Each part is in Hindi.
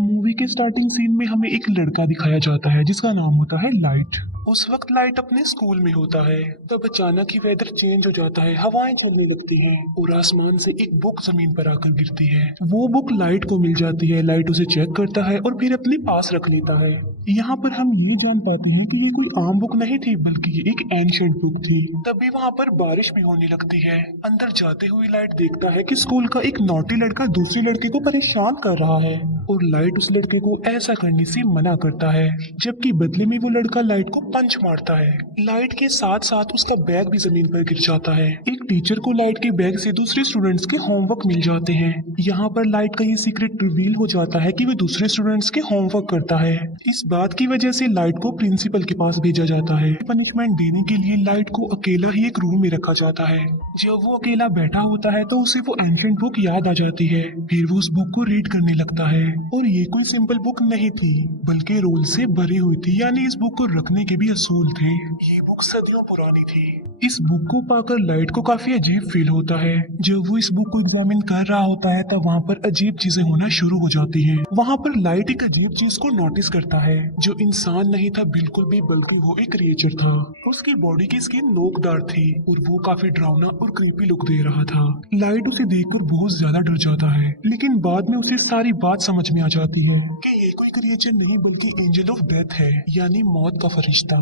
मूवी के स्टार्टिंग सीन में हमें एक लड़का दिखाया जाता है जिसका नाम होता है लाइट। उस वक्त लाइट अपने स्कूल में होता है। तब अचानक ही वेदर चेंज हो जाता है, हवाएं चलने लगती हैं और आसमान से एक बुक जमीन पर आकर गिरती है। वो बुक लाइट को मिल जाती है। लाइट उसे चेक करता है और फिर अपने पास रख लेता है। यहाँ पर हम ये जान पाते हैं कि ये कोई आम बुक नहीं थी, बल्कि ये एक एंशिएंट बुक थी। तभी वहाँ पर बारिश भी होने लगती है। अंदर जाते हुए लाइट देखता है कि स्कूल का एक नॉटी लड़का दूसरे लड़के को परेशान कर रहा है और लाइट उस लड़के को ऐसा करने से मना करता है, जबकि बदले में वो लड़का लाइट को पंच मारता है। लाइट के साथ साथ उसका बैग भी जमीन पर गिर जाता है। एक टीचर को लाइट के बैग से दूसरे स्टूडेंट्स के होमवर्क मिल जाते हैं। यहाँ पर लाइट का ये सीक्रेट रिवील हो जाता है कि वो दूसरे स्टूडेंट्स के होमवर्क करता है। इस बात की वजह से लाइट को प्रिंसिपल के पास भेजा जाता है। पनिशमेंट देने के लिए लाइट को अकेला ही एक रूम में रखा जाता है। जब वो अकेला बैठा होता है तो उसे वो एंशिएंट बुक याद आ जाती है। फिर वो उस बुक को रीड करने लगता है और ये कोई सिंपल बुक नहीं थी, बल्कि रूल से भरी हुई थी, यानी इस बुक को रखने के भी असूल थे। ये बुक सदियों पुरानी थी। इस बुक को पाकर लाइट को काफी अजीब फील होता है। जब वो इस बुक को एग्जामिन कर रहा होता है तब वहाँ पर अजीब चीजें होना शुरू हो जाती है। वहाँ पर लाइट एक अजीब चीज को नोटिस करता है जो इंसान नहीं था बिल्कुल भी, बल्कि वो एक क्रिएचर था। उसकी बॉडी की स्किन नोकदार थी और वो काफी डरावना और क्रीपी लुक दे रहा था। लाइट उसे देखकर बहुत ज्यादा डर जाता है, लेकिन बाद में उसे सारी बात समझ में आ जाती है कि ये कोई क्रिएचर नहीं बल्कि एंजल ऑफ डेथ है, यानी मौत का फरिश्ता।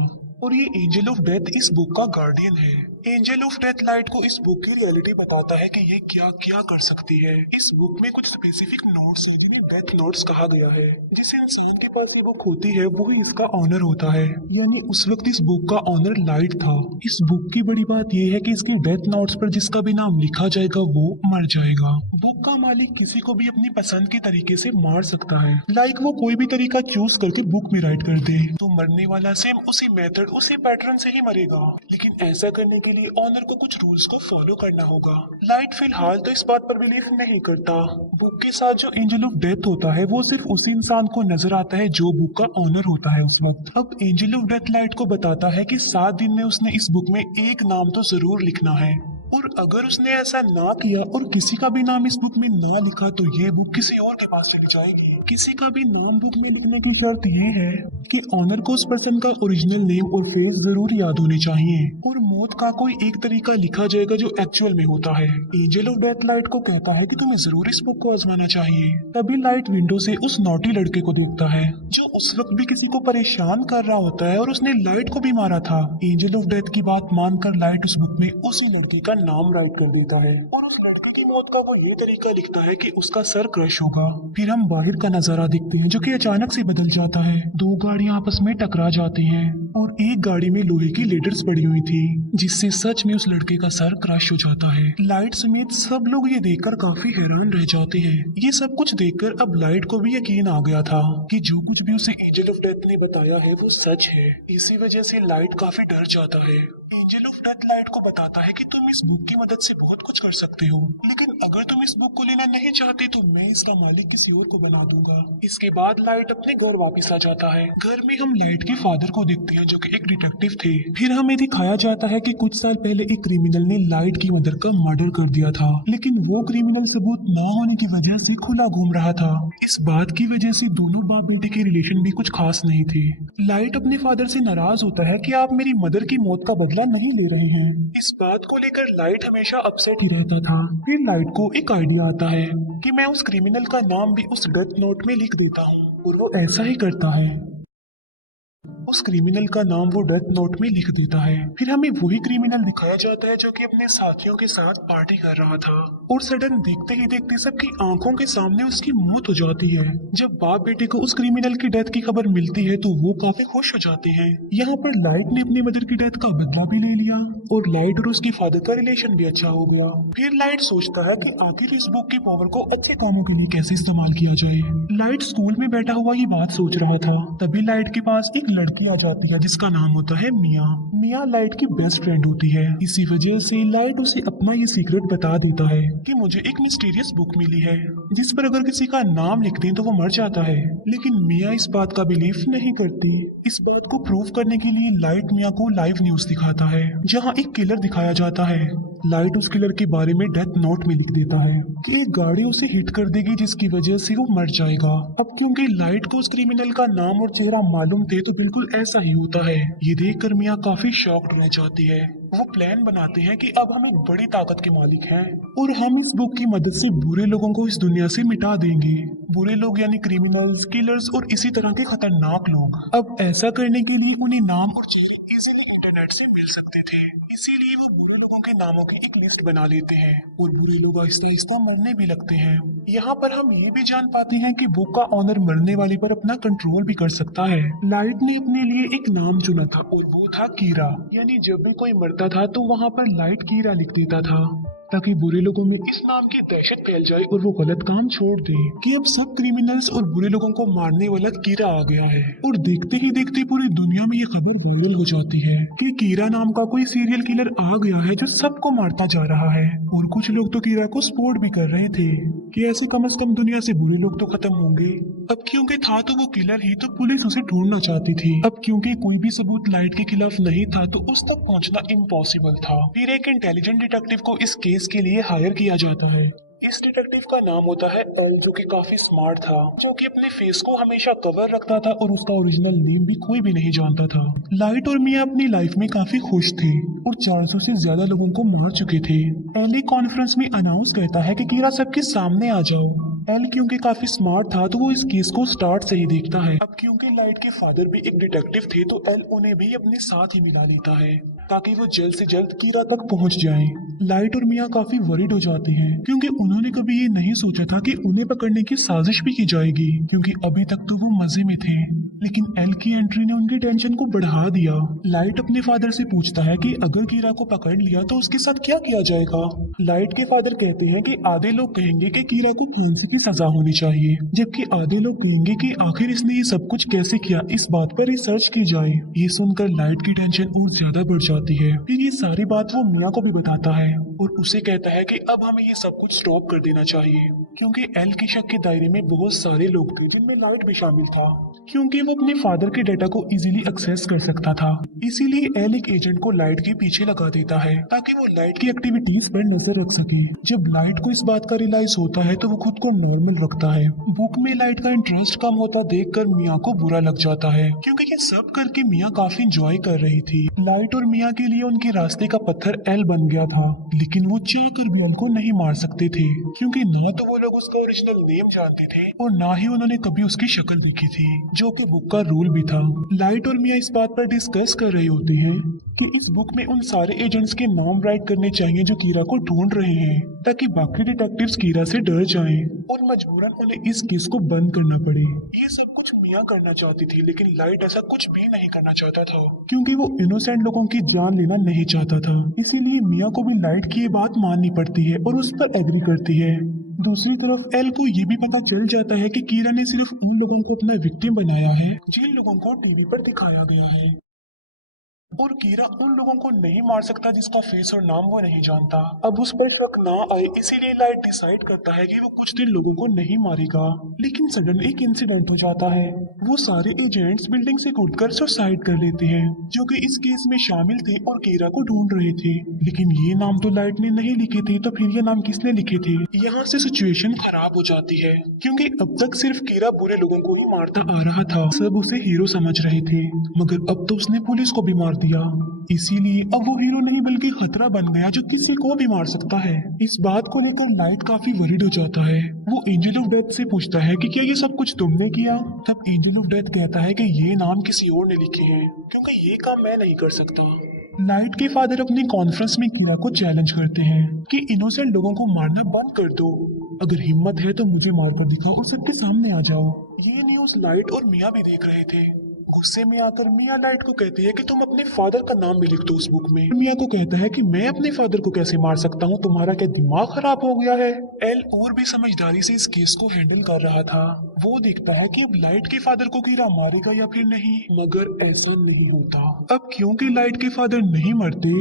और ये एंजल ऑफ डेथ इस बुक का गार्डियन है। एंजल ऑफ डेथ लाइट को इस बुक की रियलिटी बताता है कि ये क्या क्या कर सकती है। इस बुक में कुछ स्पेसिफिक नोट्स हैं जिन्हें डेथ नोट्स कहा गया है। जिस इंसान के पास ये बुक होती है वही इसका ऑनर होता है, यानी उस वक्त इस बुक का ऑनर लाइट था। इस बुक की बड़ी बात यह है कि इसके डेथ नोट्स पर जिसका भी नाम लिखा जाएगा वो मर जाएगा। बुक का मालिक किसी को भी अपनी पसंद के तरीके से मार सकता है, लाइक वो कोई भी तरीका चूज करके बुक में राइट कर दे तो मरने वाला सेम उसी मेथड उसी पैटर्न से ही मरेगा। लेकिन ऐसा करने के लिए ऑनर को कुछ रूल्स को फॉलो करना होगा। लाइट फिलहाल तो इस बात पर बिलीव नहीं करता। बुक के साथ जो एंजल ऑफ डेथ होता है वो सिर्फ उसी इंसान को नजर आता है जो बुक का ऑनर होता है उस वक्त। अब एंजल ऑफ डेथ लाइट को बताता है कि 7 दिन में उसने इस बुक में एक नाम तो जरूर लिखना है, और अगर उसने ऐसा ना किया और किसी का भी नाम इस बुक में ना लिखा तो ये बुक किसी और के पास चली जाएगी। किसी का भी नाम बुक में लिखने की शर्त ये है कि ऑनर को उस पर्सन का ओरिजिनल नेम और फेस जरूर याद होने चाहिए, और मौत का कोई एक तरीका लिखा जाएगा जो एक्चुअल में होता है। एंजल ऑफ डेथ लाइट को कहता है कि तुम्हें जरूर इस बुक को आजमाना चाहिए। तभी लाइट विंडो से उस नॉटी लड़के को देखता है जो उस वक्त भी किसी को परेशान कर रहा होता है और उसने लाइट को भी मारा था। एंजल ऑफ डेथ की बात मानकर लाइट उस बुक में उसी लड़की का नाम राइट कर देता है और उस लड़के की मौत का वो ये तरीका लिखता है कि उसका सर क्रश होगा। फिर हम बाहर का नजारा देखते हैं जो कि अचानक से बदल जाता है। 2 गाड़ियां आपस में टकरा जाती हैं और एक गाड़ी में लोहे की लेडर्स पड़ी हुई थी, जिससे सच में उस लड़के का सर क्रश हो जाता है। लाइट समेत सब लोग ये देखकर काफी हैरान रह जाते हैं। ये सब कुछ देखकर अब लाइट को भी यकीन आ गया था कि जो कुछ भी उसे एंजल ऑफ डेथ ने बताया है वो सच है। इसी वजह से लाइट काफी डर जाता है। एंजल ऑफ डेथ लाइट को बताता है कि तुम इस बुक की मदद से बहुत कुछ कर सकते हो, लेकिन अगर तुम इस बुक को लेना नहीं चाहते तो मैं इसका मालिक किसी और को बना दूंगा। इसके बाद लाइट अपने घर वापस आ जाता है। घर में हम लाइट के फादर को देखते हैं जो कि एक डिटेक्टिव थे। फिर हमें दिखाया जाता है कि कुछ साल पहले एक क्रिमिनल ने लाइट की मदर का मर्डर कर दिया था, लेकिन वो क्रिमिनल सबूत न होने की वजह से खुला घूम रहा था। इस बात की वजह से दोनों बाप बेटे के रिलेशन भी कुछ खास नहीं थे। लाइट अपने फादर से नाराज होता है कि आप मेरी मदर की मौत का बदला नहीं ले रहे हैं। इस बात को लेकर लाइट हमेशा अपसेट ही रहता था। फिर लाइट को एक आइडिया आता है कि मैं उस क्रिमिनल का नाम भी उस डेथ नोट में लिख देता हूँ, और वो ऐसा ही करता है। उस क्रिमिनल का नाम वो डेथ नोट में लिख देता है। फिर हमें वही क्रिमिनल दिखाया जाता है जो कि अपने साथियों के साथ पार्टी कर रहा था, और सडन देखते ही देखते सबकी आंखों के सामने उसकी मौत हो जाती है। जब बाप बेटे को उस क्रिमिनल की डेथ की खबर मिलती है तो वो काफी खुश हो जाते हैं। यहाँ पर लाइट ने अपनी मदर की डेथ का बदला भी ले लिया और लाइट और उसके फादर का रिलेशन भी अच्छा हो गया। फिर लाइट सोचता है कि आखिर इस बुक की पावर को अच्छे कामों के लिए कैसे इस्तेमाल किया जाए। लाइट स्कूल में बैठा हुआ ये बात सोच रहा था, तभी लाइट के पास एक लड़की लड़की आ जाती है जिसका नाम होता है मिया। मिया लाइट की बेस्ट फ्रेंड होती है। इसी वजह से लाइट उसे अपना ये सीक्रेट बता देता है कि मुझे एक मिस्टीरियस बुक मिली है जिस पर अगर किसी का नाम लिख दें तो वो मर जाता है। लेकिन मिया इस बात का बिलीव नहीं करती। इस बात को प्रूव करने के लिए लाइट मिया को लाइव न्यूज दिखाता है जहाँ एक किलर दिखाया जाता है। लाइट उस किलर के बारे में डेथ नोट में लिख देता है कि एक गाड़ी उसे हिट कर देगी जिसकी वजह से वो मर जाएगा। अब क्योंकि लाइट को उस क्रिमिनल का नाम और चेहरा मालूम थे तो बिल्कुल ऐसा ही होता है। ये देखकर मिया काफी शॉक्ड रह जाती है। वो प्लान बनाते हैं कि अब हम एक बड़ी ताकत के मालिक हैं और हम इस बुक की मदद से बुरे लोगों को इस दुनिया से मिटा देंगे। बुरे लोग यानी क्रिमिनल्स, किलर्स और इसी तरह के खतरनाक लोग। अब ऐसा करने के लिए उन्हें नाम और चेहरे इजीली इंटरनेट से मिल सकते थे, इसीलिए वो बुरे लोगों के नामों की एक लिस्ट बना लेते हैं और बुरे लोग आहिस्ता आहिस्ता मरने भी लगते हैं। यहाँ पर हम ये भी जान पाते हैं कि बुक का ऑनर मरने वाले पर अपना कंट्रोल भी कर सकता है। लाइट ने अपने लिए एक नाम चुना था और वो था कीरा, यानी जब भी कोई मरता था तो वहाँ पर लाइट कीरा लिख देता था ताकि बुरे लोगों में इस नाम की दहशत फैल जाए और वो गलत काम छोड़ दे कि अब सब क्रिमिनल्स और बुरे लोगों को मारने वाला कीरा आ गया है। और देखते ही देखते पूरी दुनिया में ये खबर वायरल हो जाती है कि कीरा नाम का कोई सीरियल किलर आ गया है जो सबको मारता जा रहा है। और कुछ लोग तो कीरा को सपोर्ट भी कर रहे थे कि ऐसे कम से कम दुनिया से बुरे लोग तो खत्म होंगे। अब क्योंकि था तो वो किलर ही, तो पुलिस उसे ढूंढना चाहती थी। अब क्योंकि कोई भी सबूत लाइट के खिलाफ नहीं था तो उस तक पहुंचना इम्पॉसिबल था। फिर एक इंटेलिजेंट डिटेक्टिव को इस केस के लिए हायर किया जाता है। इस डिटेक्टिव का नाम होता है एल, जो कि काफी स्मार्ट था, जो कि अपने फेस को हमेशा कवर रखता था और उसका ओरिजिनल नेम भी कोई भी नहीं जानता था। लाइट और मिया अपनी लाइफ में काफी खुश थे और 400 से ज्यादा लोगों को मार चुके थे। एल एक कॉन्फ्रेंस में अनाउंस करता है कि कीरा सबके सामने आ जाओ। एल क्योंकि काफी स्मार्ट था तो वो इस केस को स्टार्ट से ही देखता है। अब क्योंकि लाइट के फादर भी एक डिटेक्टिव थे तो एल उन्हें भी अपने साथ ही मिला लेता है ताकि वो जल्द से जल्द कीरा तक पहुंच जाएं। लाइट और मिया काफी वरीड हो जाते हैं क्योंकि उन्होंने कभी ये नहीं सोचा था कि उन्हें पकड़ने की साजिश भी की जाएगी, क्योंकि अभी तक तो वो मजे में थे। लेकिन एल की एंट्री ने उनकी टेंशन को बढ़ा दिया। लाइट अपने फादर से पूछता है कि अगर कीरा को पकड़ लिया तो उसके साथ क्या किया जाएगा। लाइट के फादर कहते हैं कि आधे लोग कहेंगे कि कीरा को फांसी की सजा होनी चाहिए, जबकि आधे लोग कहेंगे कि आखिर इसने ये सब कुछ कैसे किया, इस बात पर रिसर्च की जाए। ये सुनकर लाइट की टेंशन और ज्यादा बढ़ जाती है। फिर ये सारी बात वो मिया को भी बताता है और उसे कहता है कि अब हमें ये सब कुछ स्टॉप कर देना चाहिए, क्योंकि एल के शक के दायरे में बहुत सारे लोग थे जिनमें लाइट भी शामिल था, क्योंकि वो अपने फादर के डेटा को इजीली एक्सेस कर सकता था। इसीलिए एल एक एजेंट को लाइट के पीछे लगा देता है ताकि वो लाइट की एक्टिविटीज पर नजर रख सके। जब लाइट को इस बात का रियलाइज होता है तो वो खुद को नॉर्मल रखता है। बुक में लाइट का इंटरेस्ट कम होता देखकर मिया को बुरा लग जाता है, क्योंकि ये सब करके मिया काफी इंजॉय कर रही थी। लाइट और मिया के लिए उनके रास्ते का पत्थर एल बन गया था, लेकिन वो चाहकर भी एल को नहीं मार सकते थे, क्योंकि ना तो वो लोग उसका ओरिजिनल नेम जानते थे और ना ही उन्होंने कभी उसकी शक्ल देखी थी, जो कि बुक का रूल भी था। लाइट और मिया इस बात पर डिस्कस कर रहे होते हैं कि इस बुक में उन सारे एजेंट्स के नाम राइट करने चाहिए जो कीरा को ढूंढ रहे हैं, ताकि बाकी डिटेक्टिव्स कीरा से डर जाएं और मजबूरन उन्हें इस केस को बंद करना पड़े। ये सब कुछ मिया करना चाहती थी, लेकिन लाइट ऐसा कुछ भी नहीं करना चाहता था, क्योंकि वो इनोसेंट लोगों की जान लेना नहीं चाहता था। इसीलिए मिया को भी लाइट की ये बात माननी पड़ती है और उस पर एग्री करती है। दूसरी तरफ एल को ये भी पता चल जाता है कि कीरा ने सिर्फ उन लोगों को अपना विक्टिम बनाया है जिन लोगों को टीवी पर दिखाया गया है, और कीरा उन लोगों को नहीं मार सकता जिसका फेस और नाम वो नहीं जानता। अब उस पर शक ना आए इसीलिए लाइट डिसाइड करता है कि वो कुछ दिन लोगों को नहीं मारेगा। लेकिन सडन एक इंसिडेंट हो जाता है। वो सारे एजेंट्स बिल्डिंग से कूदकर सुसाइड कर लेते हैं, जो कि इस केस में शामिल थे और कीरा को ढूंढ रहे थे। लेकिन ये नाम तो लाइट ने नहीं लिखे थे, तो फिर ये नाम किसने लिखे थे? यहाँ से सिचुएशन खराब हो जाती है, क्योंकि अब तक सिर्फ कीरा बुरे लोगों को ही मारता आ रहा था। सब उसे हीरो समझ रहे थे, मगर अब तो उसने पुलिस को भी मार दिया। इसीलिए अब वो हीरो नहीं बल्कि खतरा बन गया जो किसी को भी मार सकता है। इस बात को लेकर लाइट काफी वरीड हो जाता है। वो एंजल ऑफ डेथ से पूछता है कि क्या ये सब कुछ तुमने किया? तब एंजल ऑफ डेथ कहता है कि ये नाम किसी और ने लिखे हैं, क्योंकि ये काम मैं नहीं कर सकता। लाइट के फादर अपनी कॉन्फ्रेंस में कीरा को चैलेंज करते हैं कि इनोसेंट लोगों को मारना बंद कर दो। अगर हिम्मत है तो मुझे मार कर दिखाओ और सबके सामने आ जाओ। ये न्यूज लाइट और मिया भी देख रहे थे। गुस्से में आकर मिया लाइट को कहती है कि तुम अपने फादर का नाम भी लिख दो उस बुक में। मिया को कहता है कि मैं अपने फादर को कैसे मार सकता हूँ, तुम्हारा क्या दिमाग खराब हो गया है। एल और भी समझदारी से इस केस को हैंडल कर रहा था। वो देखता है कि अब लाइट के फादर को कीड़ा मारेगा या फिर नहीं, मगर ऐसा नहीं होता। अब क्योंकि लाइट के फादर नहीं मरते,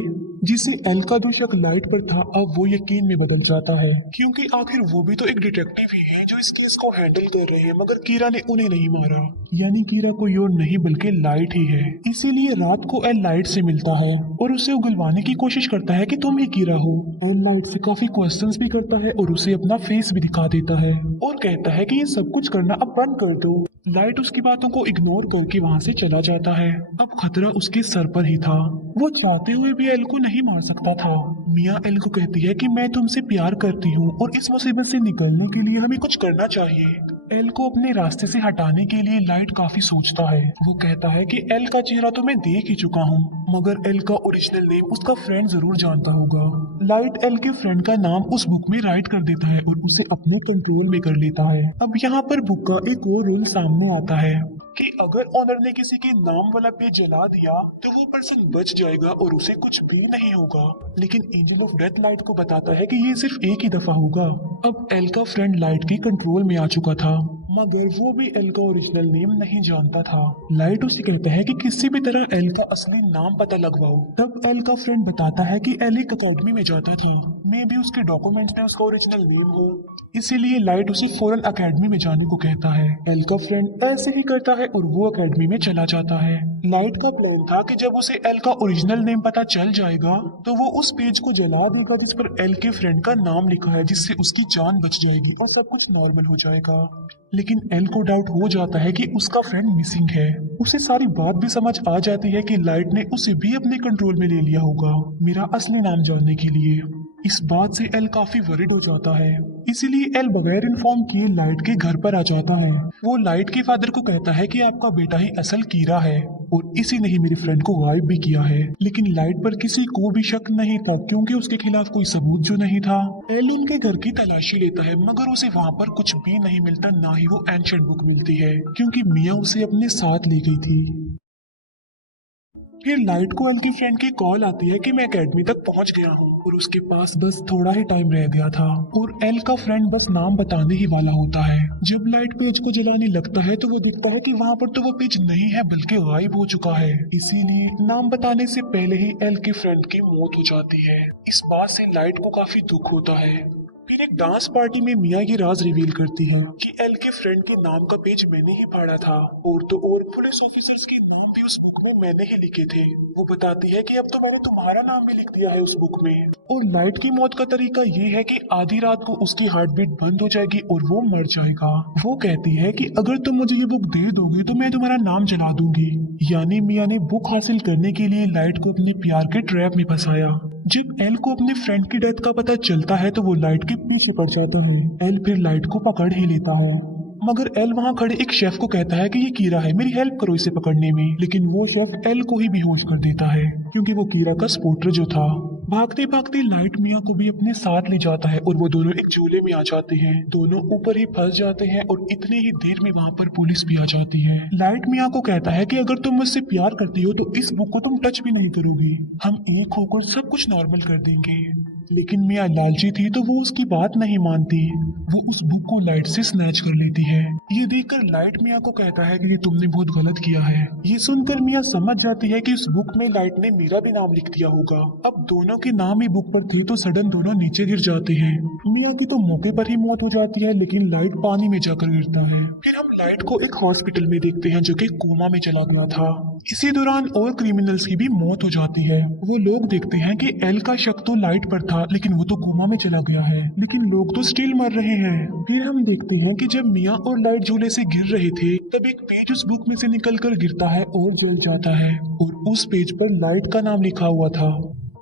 जिससे एल का जो शक लाइट पर था अब वो यकीन में बदल जाता है, क्योंकि आखिर वो भी तो एक डिटेक्टिव ही है जो इस केस को हैंडल कर रहे हैं, मगर कीरा ने उन्हें नहीं मारा। यानी कीरा कोई और नहीं बल्कि लाइट ही है। इसीलिए रात को एल लाइट से मिलता है और उसे उगलवाने की कोशिश करता है कि तुम ही कीरा हो। एल लाइट से काफी क्वेश्चंस भी करता है और उसे अपना फेस भी दिखा देता है और कहता है कि ये सब कुछ करना अब बंद कर दो। लाइट उसकी बातों को इग्नोर करके वहाँ से चला जाता है। अब खतरा उसके सर पर ही था। वो चाहते हुए भी एल को नहीं मार सकता था। मिया एल को कहती है कि मैं तुमसे प्यार करती हूँ और इस मुसीबत से निकलने के लिए हमें कुछ करना चाहिए। एल को अपने रास्ते से हटाने के लिए लाइट काफी सोचता है। वो कहता है कि एल का चेहरा तो मैं देख ही चुका हूँ, मगर एल का ओरिजिनल नेम उसका फ्रेंड जरूर जानता होगा। लाइट एल के फ्रेंड का नाम उस बुक में राइट कर देता है और उसे अपने कंट्रोल में कर लेता है। अब यहाँ पर बुक का एक और रूल सामने आता है कि अगर ऑनर ने किसी के नाम वाला पेज जला दिया तो वो पर्सन बच जाएगा और उसे कुछ भी नहीं होगा। लेकिन एंजल ऑफ डेथ लाइट को बताता है कि ये सिर्फ एक ही दफा होगा। अब एल का फ्रेंड लाइट के कंट्रोल में आ चुका था, मगर वो भी एल का ओरिजिनल नेम नहीं जानता था। लाइट उसे कहता है कि किसी भी तरह एल का असली नाम पता लगवाओ। तब एल का फ्रेंड बताता है कि एल एक अकेडमी में जाता था, मे भी उसके डॉक्यूमेंट्स में उसका ओरिजिनल नेम हो, इसीलिए लाइट उसे फौरन अकेडमी में जाने को कहता है। एल का फ्रेंड ऐसे ही करता है और वो अकेडमी में चला जाता है। लाइट का प्लान था कि जब उसे एल का ओरिजिनल नेम पता चल जाएगा तो वो उस पेज को जला देगा जिस पर एल के फ्रेंड का नाम लिखा है, जिससे उसकी जान बच जाएगी और सब कुछ नॉर्मल हो जाएगा। लेकिन एल को डाउट हो जाता है कि उसका फ्रेंड मिसिंग है। उसे सारी बात भी समझ आ जाती है कि लाइट ने उसे भी अपने कंट्रोल में ले लिया होगा मेरा असली नाम जानने के लिए। इस बात से एल काफी वरिड हो जाता है, इसीलिए एल बगैर इन्फॉर्म किए लाइट के घर पर आ जाता है। वो लाइट के फादर को कहता है कि आपका बेटा ही असल कीरा है और इसी ने ही मेरे फ्रेंड को गायब भी किया है। लेकिन लाइट पर किसी को भी शक नहीं था क्योंकि उसके खिलाफ कोई सबूत जो नहीं था। एल उनके घर की तलाशी लेता है मगर उसे वहाँ पर कुछ भी नहीं मिलता, ना ही वो एंशिएंट बुक मिलती है क्योंकि मिया उसे अपने साथ ले गई थी। फिर लाइट को एल की फ्रेंड की कॉल आती है कि मैं एकेडमी तक पहुंच गया हूं और उसके पास बस थोड़ा ही टाइम रह गया था और एल का फ्रेंड बस नाम बताने ही वाला होता है। जब लाइट पेज को जलाने लगता है तो वो दिखता है कि वहां पर तो वो पेज नहीं है बल्कि गायब हो चुका है। इसीलिए नाम बताने से पहले ही एल के फ्रेंड की मौत हो जाती है। इस बात से लाइट को काफी दुख होता है। फिर एक डांस पार्टी में मिया ये राज रिवील करती है कि एल के फ्रेंड के नाम का पेज मैंने ही फाड़ा था और तो और पुलिस ऑफिसर्स के नाम भी उस बुक में मैंने ही लिखे थे। वो बताती है कि अब तो मैंने तुम्हारा नाम भी लिख दिया है उस बुक में। और लाइट की मौत का तरीका ये है कि आधी रात को उसकी हार्ट बीट बंद हो जाएगी और वो मर जाएगा। वो कहती है कि अगर तुम मुझे ये बुक दे दोगे तो मैं तुम्हारा नाम जला दूंगी। यानी मिया ने बुक हासिल करने के लिए लाइट को अपने प्यार के ट्रैप में फंसाया। जब एल को अपने फ्रेंड की डेथ का पता चलता है तो वो लाइट के पीछे पड़ जाता है। एल फिर लाइट को पकड़ ही लेता है, मगर एल वहाँ खड़े एक शेफ को कहता है कि ये कीरा है, मेरी हेल्प करो इसे पकड़ने में। लेकिन वो शेफ एल को ही बेहोश कर देता है क्योंकि वो कीरा का स्पॉटर जो था। भागते भागते लाइट मिया को भी अपने साथ ले जाता है और वो दोनों एक झूले में आ जाते हैं। दोनों ऊपर ही फंस जाते हैं और इतनी ही देर में वहाँ पर पुलिस भी आ जाती है। लाइट मिया को कहता है कि अगर तुम मुझसे प्यार करती हो तो इस बुक को तुम टच भी नहीं करोगी, हम एक होकर सब कुछ नॉर्मल कर देंगे। लेकिन मिया लालची थी तो वो उसकी बात नहीं मानती। वो उस बुक को लाइट से स्नैच कर लेती है। ये देखकर लाइट मिया को कहता है कि ये तुमने बहुत गलत किया है। ये सुनकर मिया समझ जाती है कि उस बुक में लाइट ने मेरा भी नाम लिख दिया होगा। अब दोनों के नाम ही बुक पर थे तो सडन दोनों नीचे गिर जाते हैं। मिया की तो मौके पर ही मौत हो जाती है लेकिन लाइट पानी में जाकर गिरता है। फिर हम लाइट को एक हॉस्पिटल में देखते हैं जो कि कोमा में चला गया था। इसी दौरान और क्रिमिनल्स की भी मौत हो जाती है। वो लोग देखते हैं कि एल का शक तो लाइट पर था लेकिन वो तो कोमा में चला गया है, लेकिन लोग तो स्टिल मर रहे हैं। फिर हम देखते हैं कि जब मिया और लाइट झूले से गिर रहे थे तब एक पेज उस बुक में से निकलकर गिरता है और जल जाता है और उस पेज पर लाइट का नाम लिखा हुआ था।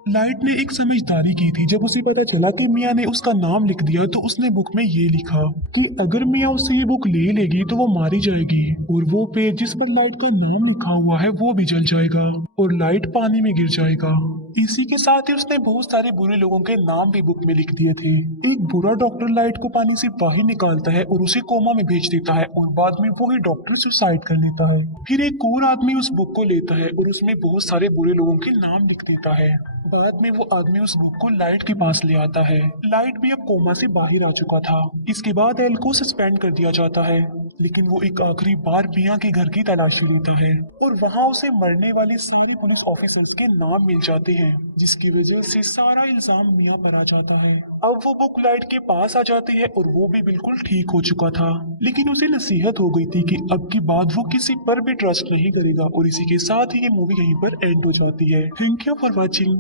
लाइट ने एक समझदारी की थी। जब उसे पता चला कि मिया ने उसका नाम लिख दिया तो उसने बुक में ये लिखा कि अगर मिया उससे ये बुक ले लेगी तो वो मारी जाएगी और वो पेज जिस पर लाइट का नाम लिखा हुआ है वो भी जल जाएगा और लाइट पानी में गिर जाएगा। इसी के साथ ही उसने बहुत सारे बुरे लोगों के नाम भी बुक में लिख दिए थे। एक बुरा डॉक्टर लाइट को पानी से बाहर निकालता है और उसे कोमा में भेज देता है और बाद में वही डॉक्टर सुसाइड कर लेता है। फिर एक और आदमी उस बुक को लेता है और उसमें बहुत सारे बुरे लोगों के नाम लिख देता है। बाद में वो आदमी उस बुक को लाइट के पास ले आता है। लाइट भी अब कोमा से बाहर आ चुका था। इसके बाद एल को सस्पेंड कर दिया जाता है, लेकिन वो एक आखिरी बार मिया के घर की तलाशी लेता है और वहाँ उसे मरने वाले सारे पुलिस ऑफिसर्स के नाम मिल जाते हैं, जिसकी वजह से सारा इल्जाम मिया पर आ जाता है। अब वो बुक लाइट के पास आ जाती है और वो भी बिल्कुल ठीक हो चुका था, लेकिन उसे नसीहत हो गई थी कि अब की बाद वो किसी पर भी ट्रस्ट नहीं करेगा। और इसी के साथ ही ये मूवी यहीं पर एंड हो जाती है। Thank you for watching.